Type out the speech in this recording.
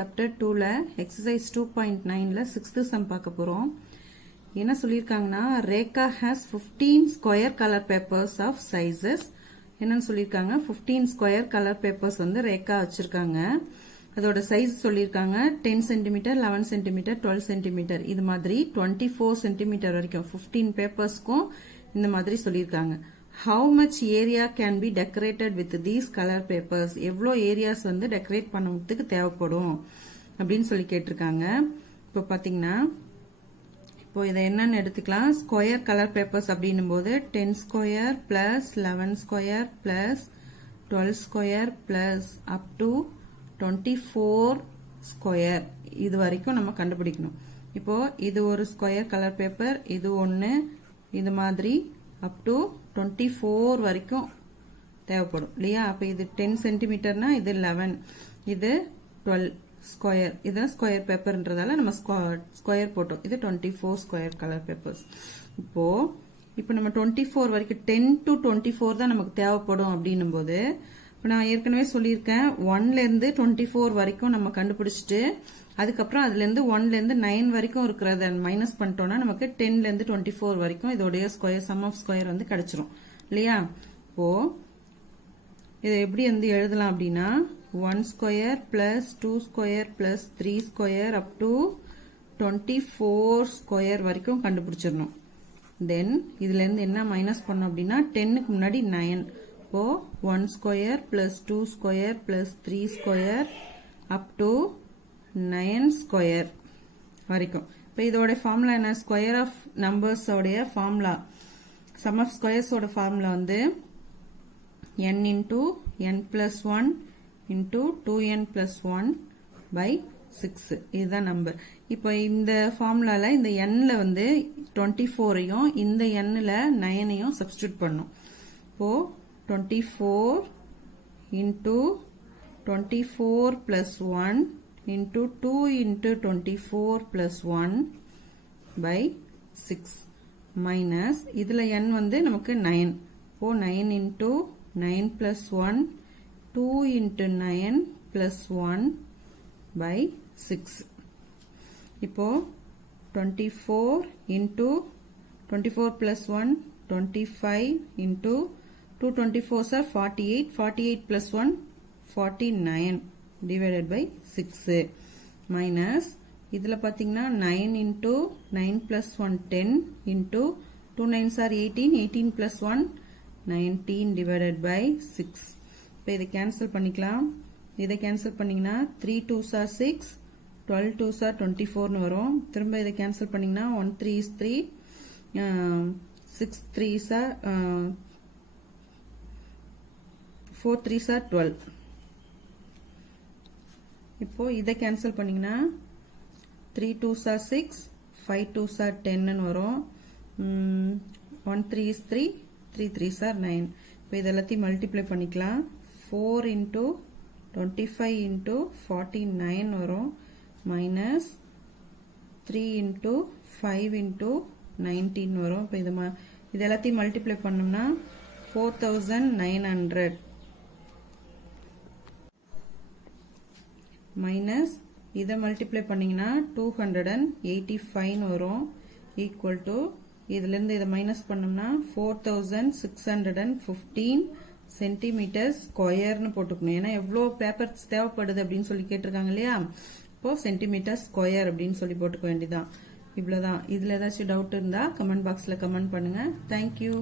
Chapter 2ல exercise 2.9ல 6th sum பார்க்க போறோம். என்ன சொல்லிருக்காங்கன்னா Rekha has 15 square color papers of sizes. என்னன்னு சொல்லிருக்காங்க 15 square color papers வந்து ரேகா வச்சிருக்காங்க. அதோட சைஸ் சொல்லிருக்காங்க 10 cm, 11 cm, 12 cm இது மாதிரி 24 cm வரைக்கும் 15 பேப்பர்ஸ்க்கும் இந்த மாதிரி சொல்லிருக்காங்க. How much area can be decorated with these color papers? எவ்வளோ ஏரியாஸ் வந்து டெக்கரேட் பண்ணுறதுக்கு தேவைப்படும் அப்படின்னு சொல்லி கேட்டிருக்காங்க. இப்போ பார்த்தீங்கன்னா இப்போ இதை என்னன்னு எடுத்துக்கலாம். ஸ்கொயர் கலர் பேப்பர்ஸ் அப்படின்னும் போது 10 square plus 11 square plus 12 square plus up to 24 square இது வரைக்கும் நம்ம கண்டுபிடிக்கணும். இப்போ இது ஒரு ஸ்கொயர் கலர் பேப்பர், இது ஒன்று, இது மாதிரி அப் டு 24 வரைக்கும் தேவைப்படும் இல்லையா. அப்ப இது 10 சென்டிமீட்டர்னா இது 11, இது 12 ஸ்கொயர், இது ஸ்கொயர் பேப்பர்ன்றதால நம்ம ஸ்கொயர் போட்டோம். இது 24 ஸ்கொயர் கலர் பேப்பர்ஸ். இப்போ நம்ம 24 வரைக்கும் 10 to 24 தான் நமக்கு தேவைப்படும் அப்படின்னும் போது இப்போ நான் ஏற்கனவே சொல்லியிருக்கேன் 1ல இருந்து 24 வரைக்கும் நம்ம கண்டுபிடிச்சிட்டு அதுக்கப்புறம் அதுல இருந்து 1ல இருந்து 9 வரைக்கும் இருக்கிறத மைனஸ் பண்ணிட்டோம்னா நமக்கு 10ல இருந்து 24 வரைக்கும் இதோடைய ஸ்கொயர் சம் ஆஃப் ஸ்கொயர் வந்து கிடைச்சிரும் இல்லையா. இப்போ இதை எப்படி வந்து எழுதலாம் அப்படின்னா 1 square plus 2 square plus 3 square up to 24 square வரைக்கும் கண்டுபிடிச்சிடணும். தென் இதுல இருந்து என்ன மைனஸ் பண்ணோம் அப்படின்னா 10க்கு முன்னாடி 9. இப்போ 1 square plus 2 square plus 3 square up to 9 square வரைக்கும். இப்போ இதோட ஃபார்முலா என்ன? ஸ்கொயர் ஆஃப் நம்பர்ஸ் உடைய ஃபார்முலா, சம் ஆஃப் ஸ்கொயர்ஸ் ஓட ஃபார்முலா வந்து n into n plus 1 into 2n plus 1 by 6 இதுதான் நம்பர். இப்போ இந்த ஃபார்முலால இந்த nல வந்து 24ஐயும் இந்த nல 9ஐயும் சப்ஸ்டியூட் பண்ணும். இப்போ 24 into 24 plus 1 into 2 into 24 plus 1 by 6 minus இதுல n வந்து நமக்கு 9. இப்போ 9 into 9 plus 1 2 into 9 plus 1 by 6. இப்போ 24 into 24 plus 1 25 into 2 24s are 48, 48 plus 1 49 divided by 6 minus இதுல பாத்தீங்கன்னா 9 into 9 plus 1 10 into 2 9s are 18, 18 plus 1 19 divided by 6. இப்போ இதை கேன்சல் பண்ணிக்கலாம். இதை கேன்சல் பண்ணீங்கன்னா 3 2s are 6, 12 2s are 24 வரும். திரும்ப இதை கேன்சல் பண்ணீங்கன்னா 1 3 is 3, 6 3s are 4 3s are 12. இப்போ இதை கேன்சல் பண்ணீங்கன்னா 3 2s are 6, 5 2s are 10 வரும். 1 3 is 3, 3 3s are 9. இப்போ இதெல்லாத்தையும் மல்டிப்ளை பண்ணிக்கலாம். 4 into 25 into 49 வரும் மைனஸ் 3 into 5 into 19 வரும். இப்போ இது எல்லாத்தையும் மல்டிப்ளை பண்ணோம்னா 4900 மைனஸ் இதை மல்டிப்ளை பண்ணீங்கன்னா 285 வரும் ஈக்குவல் டு இதுல இருந்து இதை மைனஸ் பண்ணோம்னா 4615 சென்டிமீட்டர் ஸ்கொயர்னு போட்டுக்கணும். ஏன்னா எவ்வளோ பேப்பர்ஸ் தேவைப்படுது அப்படின்னு சொல்லி கேட்டிருக்காங்க இல்லையா. இப்போ சென்டிமீட்டர் ஸ்கொயர் அப்படின்னு சொல்லி போட்டுக்க வேண்டியதான். இவ்வளவுதான். இதுல ஏதாச்சும் டவுட் இருந்தா கமெண்ட் பாக்ஸ்ல கமெண்ட் பண்ணுங்க. தேங்க்யூ.